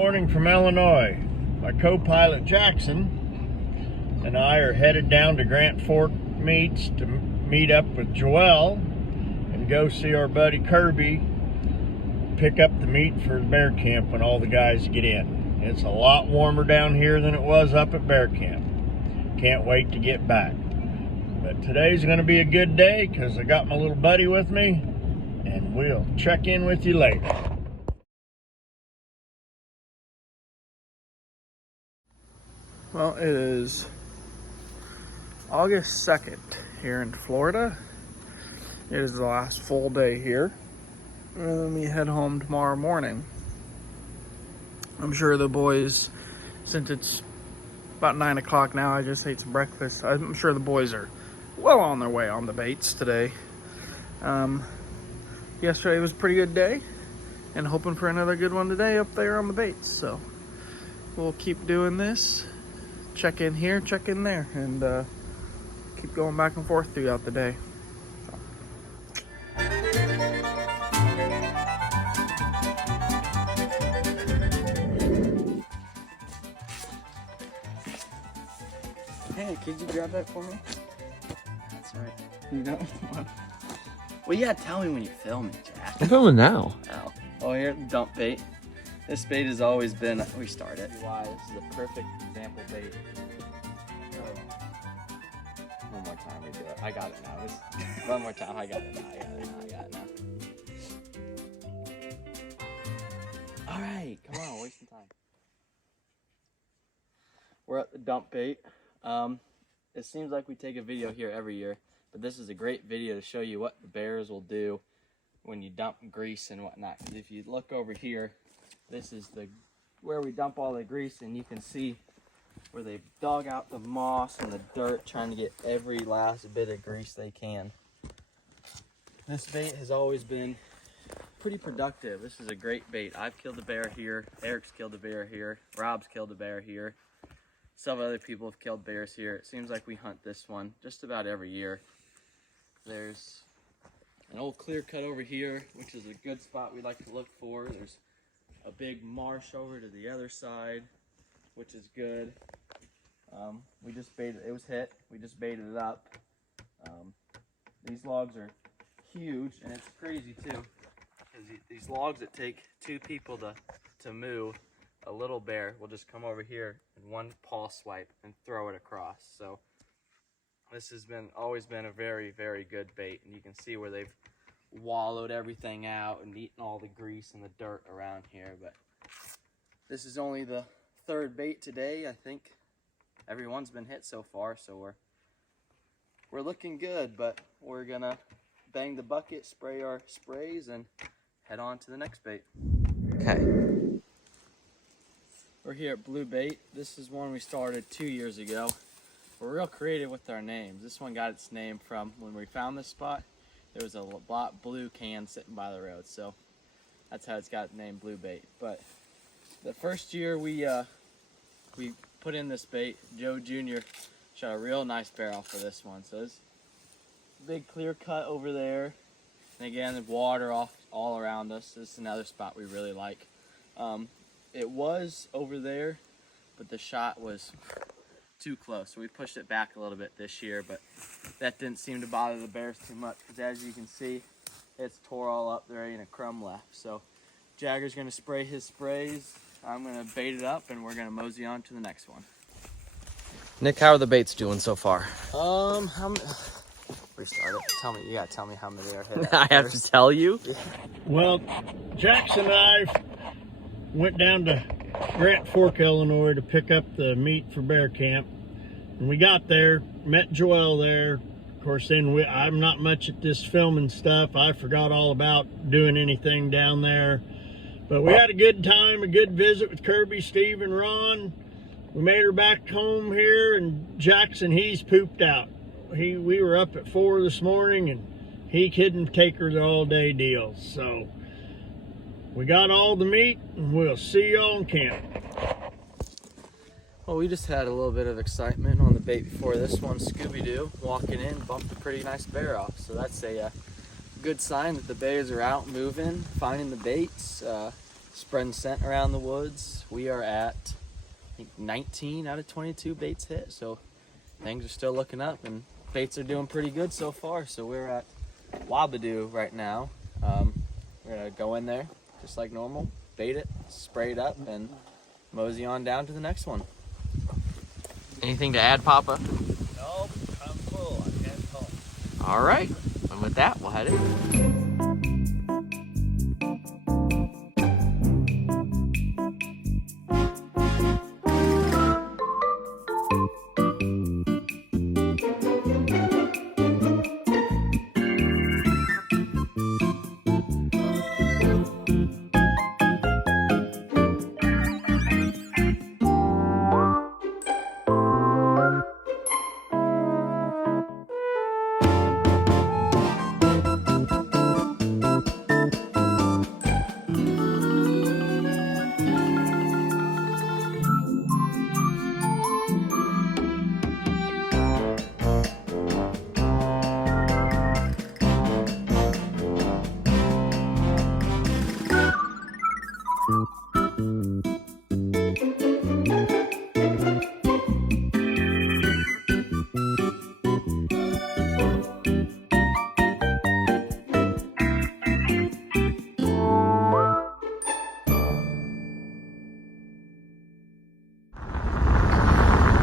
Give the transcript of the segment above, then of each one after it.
morning from Illinois. My co-pilot Jackson and I are headed down to Grand Fork Meats to meet up with Joelle and go see our buddy Kirby pick up the meat for the bear camp when all the guys get in. It's a lot warmer down here than it was up at bear camp. Can't wait to get back. But today's going to be a good day because I got my little buddy with me, and we'll check in with you later. Well, it is August 2nd here in Florida. It is the last full day here. And then we head home tomorrow morning. I'm sure the boys, since it's about 9 o'clock now, I just ate some breakfast. I'm sure the boys are well on their way on the baits today. Yesterday was a pretty good day, and hoping for another good one today up there on the baits. So we'll keep doing this. Check in here, check in there, and keep going back and forth throughout the day. Hey, could you grab that for me? That's right. You know? Well, you gotta tell me when you film it, Jack. I'm filming now. Oh, here, dump bait. This bait has always been, restart it. Why, this is a perfect example bait. One more time, we do it. I got it now. One more time, I got it now, I got it now. All right, come on, wasting time. We're at the dump bait. It seems like we take a video here every year, but this is a great video to show you what the bears will do when you dump grease and whatnot. Because if you look over here, this is where we dump all the grease, and you can see where they've dug out the moss and the dirt, trying to get every last bit of grease they can. This bait has always been pretty productive. This is a great bait. I've killed a bear here. Eric's killed a bear here. Rob's killed a bear here. Several other people have killed bears here. It seems like we hunt this one just about every year. There's an old clear cut over here, which is a good spot we like to look for. There's a big marsh over to the other side, which is good. We just baited, it was hit. We just baited it up. These logs are huge, and it's crazy too, because these logs that take two people to move, a little bear will just come over here and one paw swipe and throw it across. So this has always been a very, very good bait, and you can see where they've wallowed everything out and eaten all the grease and the dirt around here. But this is only the third bait today. I think everyone's been hit so far, so we're looking good, but we're gonna bang the bucket, spray our sprays, and head on to the next bait. Okay. We're here at Blue Bait. This is one we started 2 years ago. We're real creative with our names. This one got its name from when we found this spot. There was a blue can sitting by the road, so that's how it's got the name Blue Bait. But the first year we put in this bait, Joe Jr. shot a real nice barrel for this one. So this big clear cut over there, and again the water all around us. This is another spot we really like. It was over there, but the shot was too close, so we pushed it back a little bit this year, but that didn't seem to bother the bears too much, because as you can see, it's tore all up. There ain't a crumb left. So Jagger's going to spray his sprays, I'm going to bait it up, and we're going to mosey on to the next one. Nick, how are the baits doing so far? Restart it. You got to tell me how many are hit. I have to tell you? Well, Jackson and I went down to Grand Fork, Illinois to pick up the meat for bear camp. And we got there, met Joelle there. Of course, then I'm not much at this filming stuff. I forgot all about doing anything down there. But we had a good time, a good visit with Kirby, Steve, and Ron. We made her back home here, and Jackson, he's pooped out. We were up at 4 this morning, and he couldn't take her the all-day deal. So we got all the meat, and we'll see y'all in camp. Well, we just had a little bit of excitement on the bait before this one. Scooby-Doo walking in, bumped a pretty nice bear off. So that's a good sign that the bears are out moving, finding the baits. spreading scent around the woods. We are at, I think, 19 out of 22 baits hit, so things are still looking up, and baits are doing pretty good so far. So we're at Wabadoo right now. We're gonna go in there just like normal, bait it, spray it up, and mosey on down to the next one. Anything to add, Papa? Nope, I'm full. I can't talk. All right. And with that, we'll head in.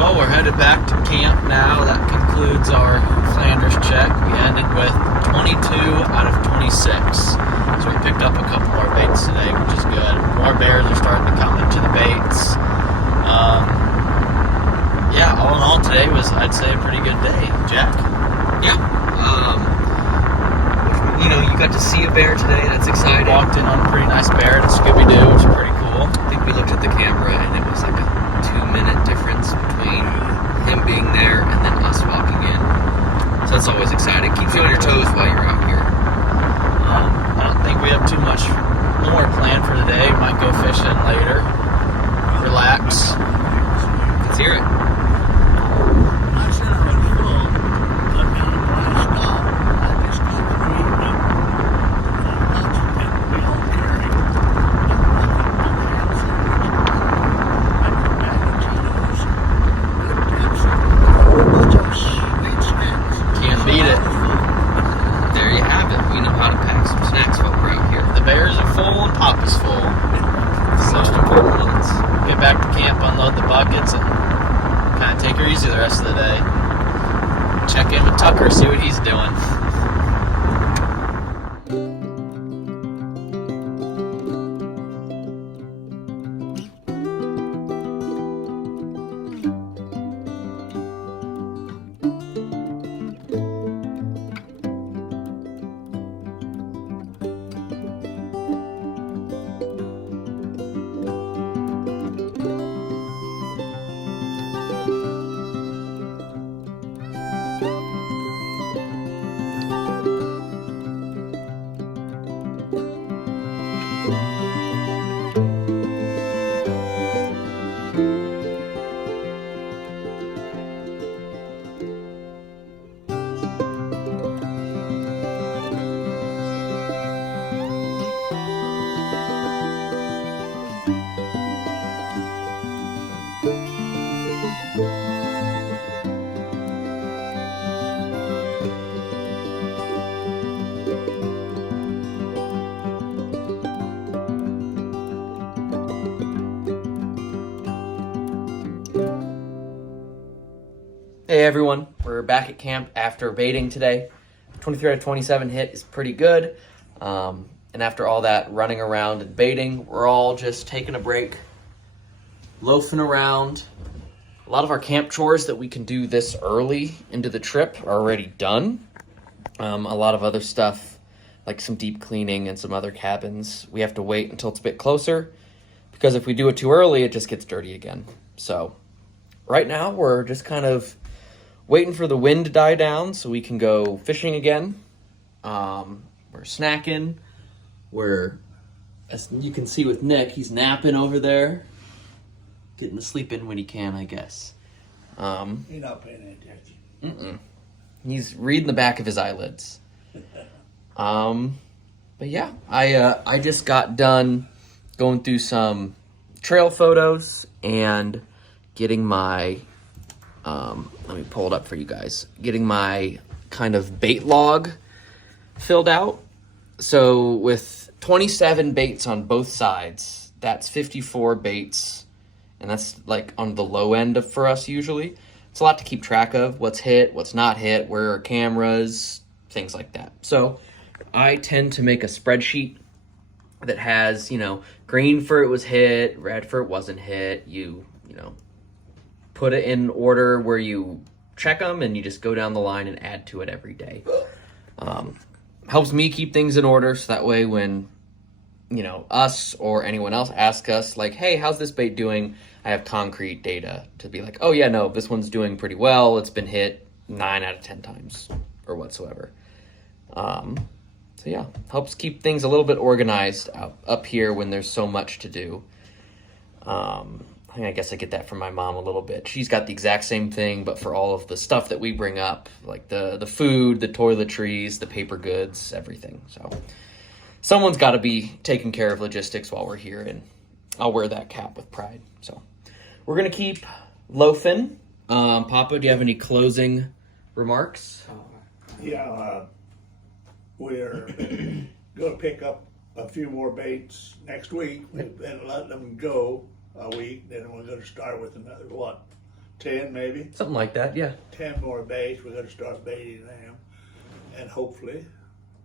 Well, we're headed back to camp now. That concludes our Flanders check. We ended with 22 out of 26. So we picked up a couple more baits today, which is good. More bears are starting to come into the baits. Yeah, all in all, today was, I'd say, a pretty good day. Jack? Yeah. You got to see a bear today. That's exciting. Walked in on a pretty nice bear at Scooby-Doo, which is pretty cool. I think we looked at the camera and it was like a 2-minute difference between him being there and then us walking in. So that's always exciting. Keeps you on your toes while you're out here. I don't think we have too much more planned for today. We might go fishing later. Relax. Let's hear it. I said I was full. But then when I stopped, I discovered we went lots of people we all carry. Can't beat it. There you have it. We know how to pack some snacks while we're out here. The bears are full and Papa's full. Most important ones. Get back to camp, unload the buckets, and kind of take her easy the rest of the day. Check in with Tucker, see what he's doing. Hey everyone, we're back at camp after baiting today. 23 out of 27 hit is pretty good. And after all that running around and baiting, we're all just taking a break, loafing around. A lot of our camp chores that we can do this early into the trip are already done. A lot of other stuff, like some deep cleaning and some other cabins, we have to wait until it's a bit closer, because if we do it too early, it just gets dirty again. So right now we're just kind of waiting for the wind to die down so we can go fishing again. We're snacking. We're, as you can see with Nick, he's napping over there. Getting to sleep in when he can, I guess. You're not paying attention. He's reading the back of his eyelids. But yeah, I just got done going through some trail photos and getting my, let me pull it up for you guys, getting my kind of bait log filled out. So with 27 baits on both sides, that's 54 baits, and that's like on the low end for us usually. It's a lot to keep track of, what's hit, what's not hit, where are cameras, things like that. So I tend to make a spreadsheet that has, you know, green for it was hit, red for it wasn't hit. You know, put it in order where you check them, and you just go down the line and add to it every day. Helps me keep things in order, so that way when, you know, us or anyone else ask us, like, hey, how's this bait doing? I have concrete data to be like, oh yeah, no, this one's doing pretty well. It's been hit 9 out of 10 times or whatsoever. So yeah, helps keep things a little bit organized up here when there's so much to do. I guess I get that from my mom a little bit. She's got the exact same thing, but for all of the stuff that we bring up, like the food, the toiletries, the paper goods, everything. So someone's got to be taking care of logistics while we're here, and I'll wear that cap with pride. So we're going to keep loafing. Papa, do you have any closing remarks? Yeah, we're going to pick up a few more baits next week and let them go a week. Then we're going to start with another, 10 maybe? Something like that, yeah. 10 more baits. We're going to start baiting them, and hopefully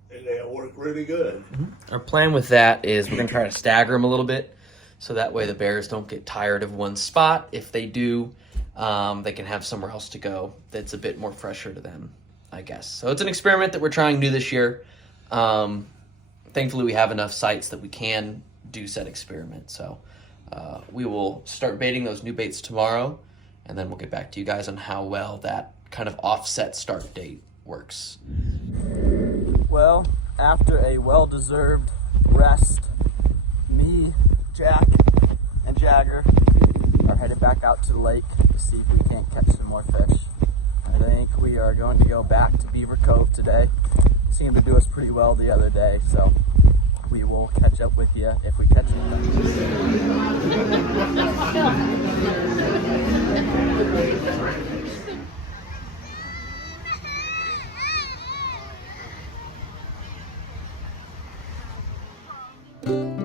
they'll work really good. Our plan with that is we're going to try to stagger them a little bit, so that way the bears don't get tired of one spot. If they do, they can have somewhere else to go that's a bit more fresher to them, I guess. So it's an experiment that we're trying new this year. Thankfully, we have enough sites that we can do said experiment. So we will start baiting those new baits tomorrow, and then we'll get back to you guys on how well that kind of offset start date works. Well, after a well-deserved rest, me, Jack, and Jagger are headed back out to the lake to see if we can't catch some more fish. I think we are going to go back to Beaver Cove today. Seemed to do us pretty well the other day, so we will catch up with you if we catch anything.